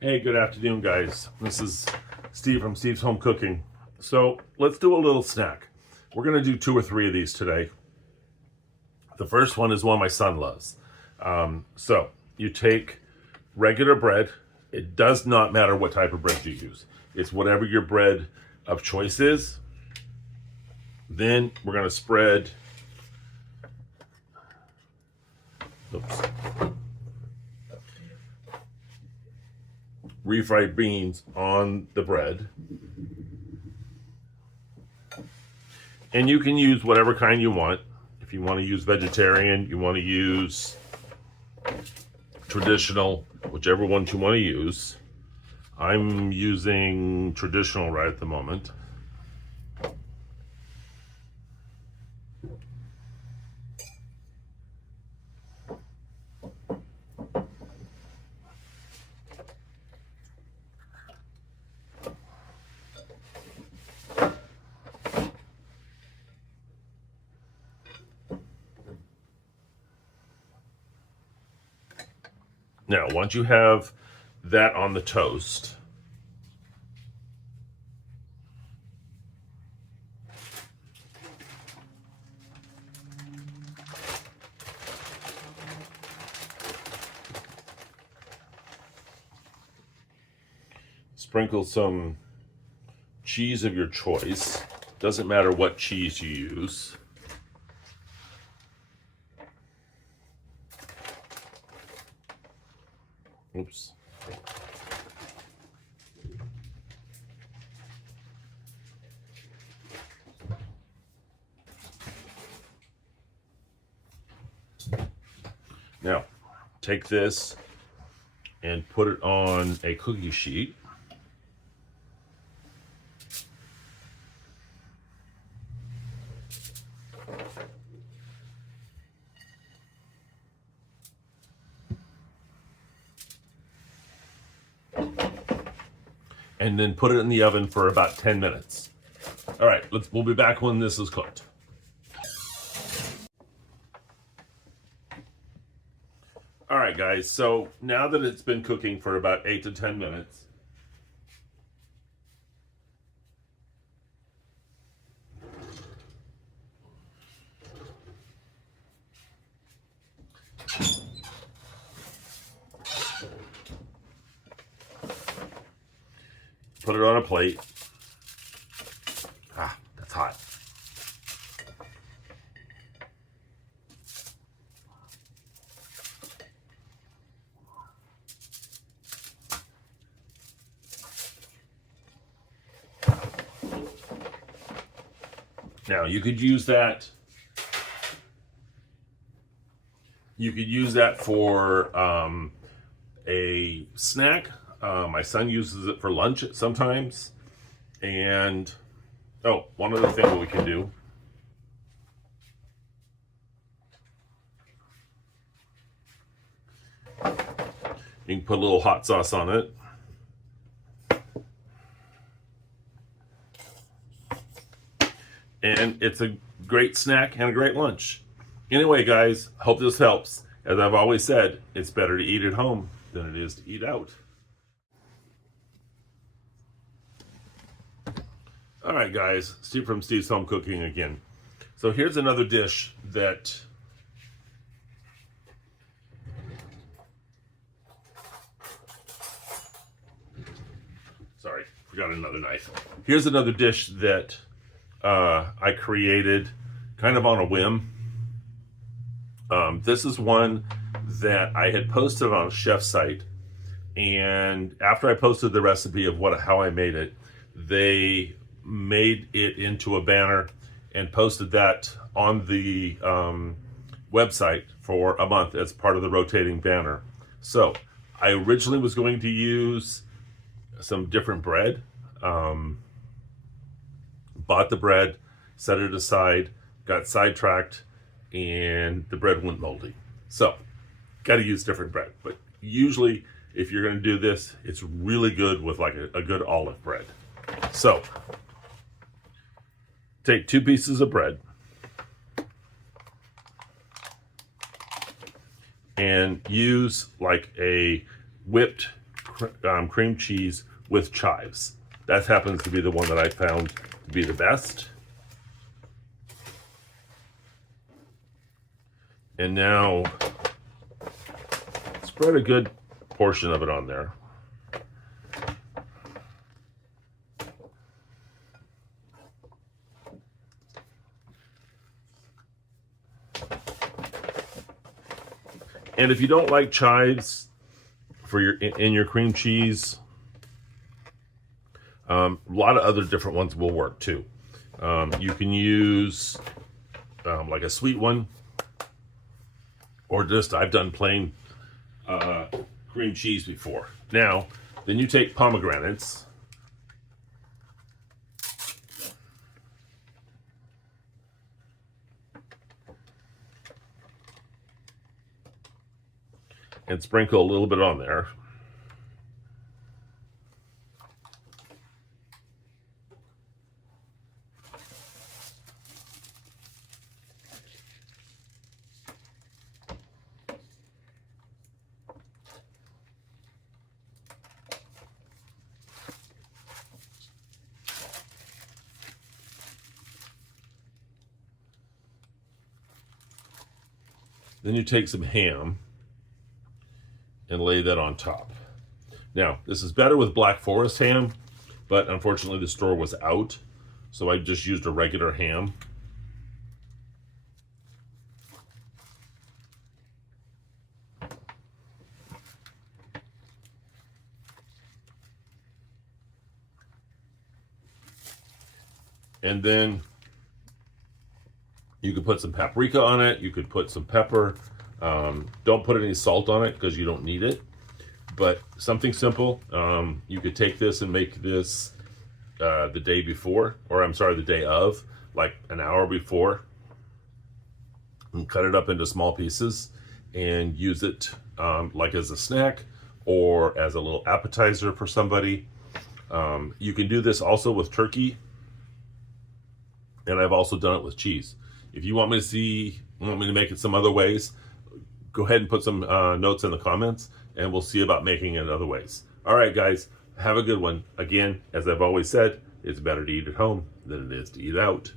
Hey, good afternoon, guys. This is Steve from Steve's Home Cooking. So let's do a little snack. We're going to do 2 or 3 of these today. The first one is one my son loves. So you take regular bread. It does not matter what type of bread you use. It's whatever your bread of choice is. Then we're going to spread refried beans on the bread. And you can use whatever kind you want. If you want to use vegetarian, you want to use traditional, whichever one you want to use. I'm using traditional right at the moment. Now, once you have that on the toast, sprinkle some cheese of your choice. Doesn't matter what cheese you use. Oops. Now, take this and put it on a cookie sheet. And then put it in the oven for about 10 minutes. All right, we'll be back when this is cooked. All right, guys, so now that it's been cooking for about 8 to 10 minutes, put it on a plate. Ah, that's hot. Now, you could use that. You could use that for a snack. My son uses it for lunch sometimes. And, oh, one other thing that we can do. You can put a little hot sauce on it. And it's a great snack and a great lunch. Anyway, guys, hope this helps. As I've always said, it's better to eat at home than it is to eat out. All right, guys, Steve from Steve's Home Cooking again. So here's another dish that forgot another knife. Here's another dish that I created kind of on a whim. This is one that I had posted on a chef site, and after I posted the recipe of how I made it, they made it into a banner and posted that on the website for a month as part of the rotating banner. So I originally was going to use some different bread. Bought the bread, set it aside, got sidetracked, and the bread went moldy. So, got to use different bread. But usually, if you're going to do this, it's really good with like a good olive bread. So, take 2 pieces of bread and use like a whipped cream cheese with chives. That happens to be the one that I found to be the best. And now spread a good portion of it on there. And if you don't like chives for in your cream cheese, a lot of other different ones will work too. You can use like a sweet one, or just, I've done plain cream cheese before. Now, then you take pomegranates. And sprinkle a little bit on there. Then you take some ham and lay that on top. Now, this is better with Black Forest ham, but unfortunately the store was out, so I just used a regular ham. And then you could put some paprika on it, you could put some pepper. Don't put any salt on it because you don't need it, but something simple. You could take this and make this the day before, or I'm sorry, the day of, like an hour before, and cut it up into small pieces and use it like as a snack or as a little appetizer for somebody. You can do this also with turkey, and I've also done it with cheese. If you want me to make it some other ways, go ahead and put some notes in the comments, and we'll see about making it other ways. All right, guys, have a good one. Again, as I've always said, it's better to eat at home than it is to eat out.